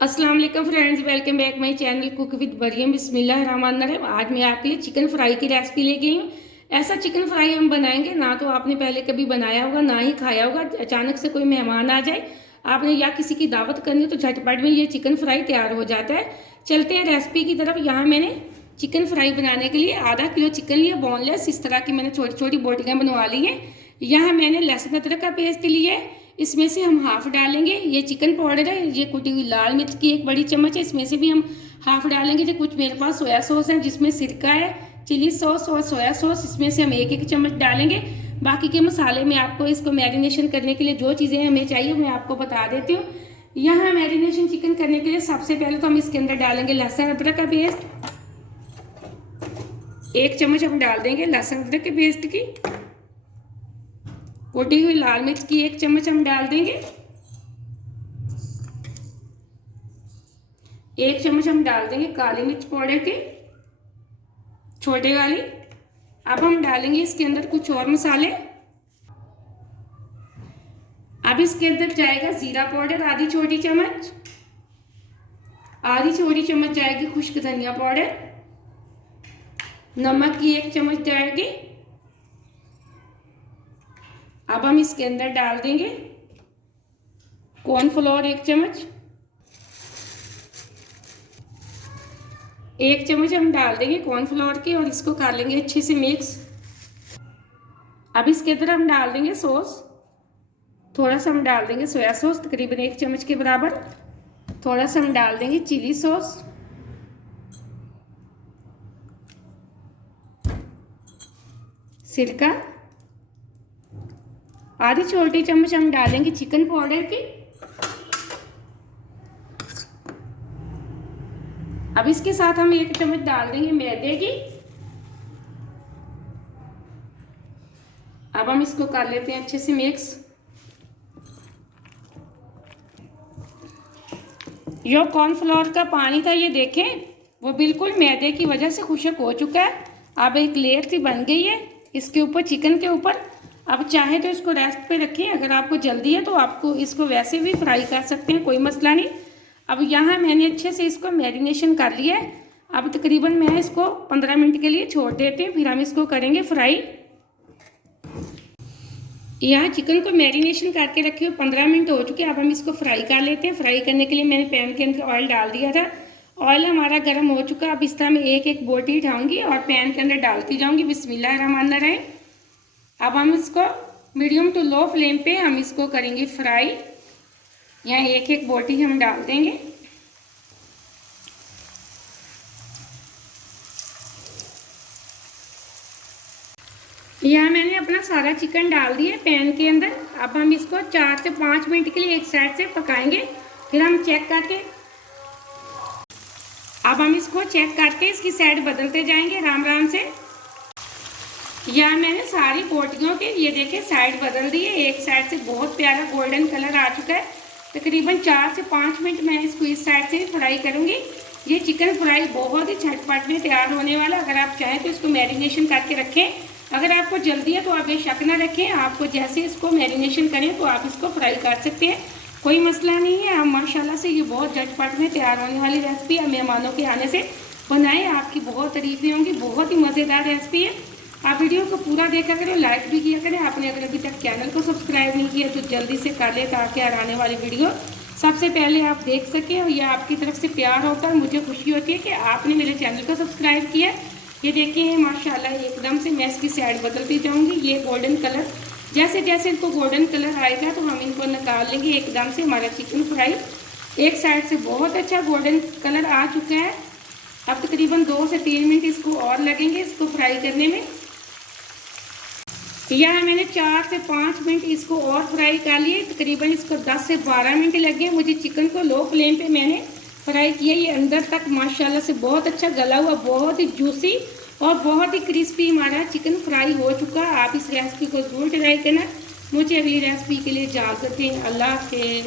अस्सलाम वालेकुम friends, welcome back my channel cook with Mariyam. बिस्मिल्लाहिर्रहमानिर्रहीम। आज मैं आपके लिए चिकन फ्राई की रेसिपी लेके आई हूँ। ऐसा चिकन फ्राई हम बनाएंगे ना तो आपने पहले कभी बनाया होगा ना ही खाया होगा। अचानक से कोई मेहमान आ जाए, आपने या किसी की दावत करनी हो तो झटपट में ये चिकन फ्राई तैयार हो जाता है। चलते हैं रेसिपी की तरफ। यहाँ मैंने चिकन फ्राई बनाने के लिए आधा किलो चिकन लिया, बोनलेस। इस तरह की मैंने छोटी छोटी बोटियाँ बनवा ली हैं। यहाँ मैंने लहसुन अदरक का पेस्ट लिया है, इसमें से हम हाफ डालेंगे। ये चिकन पाउडर है, ये कुटी हुई लाल मिर्च की एक बड़ी चम्मच है, इसमें से भी हम हाफ डालेंगे। जो कुछ मेरे पास सोया सॉस है जिसमें सिरका है, चिली सॉस और सोया सॉस, इसमें से हम एक एक चम्मच डालेंगे। बाकी के मसाले में आपको इसको मैरिनेशन करने के लिए जो चीज़ें हमें चाहिए मैं आपको बता देती हूँ। यहाँ मैरिनेशन चिकन करने के लिए सबसे पहले तो हम इसके अंदर डालेंगे लहसुन अदरक का पेस्ट। एक चम्मच हम डाल देंगे लहसुन अदरक के पेस्ट की। कुटी हुई लाल मिर्च की एक चम्मच हम डाल देंगे। एक चम्मच हम डाल देंगे काली मिर्च पाउडर की, छोटे वाली। अब हम डालेंगे इसके अंदर कुछ और मसाले। अब इसके अंदर जाएगा जीरा पाउडर आधी छोटी चम्मच, आधी छोटी चम्मच जाएगी खुश्क धनिया पाउडर, नमक की एक चम्मच जाएगी। अब हम इसके अंदर डाल देंगे कॉर्नफ्लोर एक चम्मच, एक चम्मच हम डाल देंगे कॉर्नफ्लोर की और इसको कर लेंगे अच्छे से मिक्स। अब इसके अंदर हम डाल देंगे सॉस। थोड़ा सा हम डाल देंगे सोया सॉस, तकरीबन एक चम्मच के बराबर। थोड़ा सा हम डाल देंगे चिली सॉस, सिरका, आधी छोटी चम्मच हम डालेंगे चिकन पाउडर की। अब इसके साथ हम एक चम्मच डाल देंगे मैदे की। अब हम इसको कर लेते हैं अच्छे से मिक्स। जो कॉर्नफ्लोर का पानी था ये देखें, वो बिल्कुल मैदे की वजह से खुश्क हो चुका है। अब एक लेयर सी बन गई है इसके ऊपर, चिकन के ऊपर। अब चाहे तो इसको रेस्ट पे रखें, अगर आपको जल्दी है तो आपको इसको वैसे भी फ्राई कर सकते हैं, कोई मसला नहीं। अब यहाँ मैंने अच्छे से इसको मैरिनेशन कर लिया है। अब तकरीबन मैं इसको 15 मिनट के लिए छोड़ देती हूँ, फिर हम इसको करेंगे फ्राई। यहाँ चिकन को मैरिनेशन करके रखे हुए 15 मिनट हो चुके हैं। अब हम इसको फ्राई कर लेते हैं। फ्राई करने के लिए मैंने पैन के अंदर ऑयल डाल दिया था। ऑयल हमारा गर्म हो चुका है। अब इस तरह मैं एक एक बोटी उठाऊंगी और पैन के अंदर डालती जाऊंगी। बिस्मिल्लाहिर्रहमानिर्रहीम। अब हम इसको मीडियम टू लो फ्लेम पे हम इसको करेंगे फ्राई। यहाँ एक एक बोटी हम डाल देंगे। यहाँ मैंने अपना सारा चिकन डाल दिया पैन के अंदर। अब हम इसको 4 से 5 मिनट के लिए एक साइड से पकाएंगे, फिर हम चेक करके अब हम इसको चेक करके इसकी साइड बदलते जाएंगे आराम आराम से। यहाँ मैंने सारी बोटियों के ये देखें साइड बदल दी है। एक साइड से बहुत प्यारा गोल्डन कलर आ चुका है। तकरीबन 4 से 5 मिनट मैं इसको इस साइड से फ्राई करूँगी। ये चिकन फ्राई बहुत ही झटपट में तैयार होने वाला। अगर आप चाहें तो इसको मैरिनेशन करके रखें। अगर आपको जल्दी है तो आप ये शक ना रखें, आपको जैसे इसको मैरिनेशन करें तो आप इसको फ्राई कर सकते हैं, कोई मसला नहीं है। आप माशाल्लाह से ये बहुत झटपट में तैयार होने वाली रेसिपी है। मेहमानों के आने से बनाएं, आपकी बहुत तारीफ़ें होंगी। बहुत ही मज़ेदार रेसिपी है। आप वीडियो को पूरा देखा करें, लाइक भी किया करें। आपने अगर अभी तक चैनल को सब्सक्राइब नहीं किया तो जल्दी से कर लें ताकि आने वाली वीडियो सबसे पहले आप देख सकें। और यह आपकी तरफ से प्यार होता है, मुझे खुशी होती है कि आपने मेरे चैनल को सब्सक्राइब किया। ये देखिए माशाल्लाह एकदम से मैं इसकी साइड बदलती जाऊंगी। ये गोल्डन कलर, जैसे जैसे इनको गोल्डन कलर आएगा तो हम इनको निकाल लेंगे। एकदम से हमारा चिकन फ्राई एक साइड से बहुत अच्छा गोल्डन कलर आ चुका है। अब तकरीबन 2 से 3 मिनट इसको और लगेंगे इसको फ्राई करने में। यहाँ मैंने 4 से 5 मिनट इसको और फ्राई कर लिए। तकरीबन इसको 10 से 12 मिनट लगे मुझे। चिकन को लो फ्लेम पे मैंने फ्राई किया। ये अंदर तक माशाल्लाह से बहुत अच्छा गला हुआ, बहुत ही जूसी और बहुत ही क्रिस्पी हमारा चिकन फ्राई हो चुका है। आप इस रेसिपी को ज़रूर ट्राई करना। मुझे अगली रेसिपी के लिए इजाज़त दें। अल्लाह हाफ़िज़।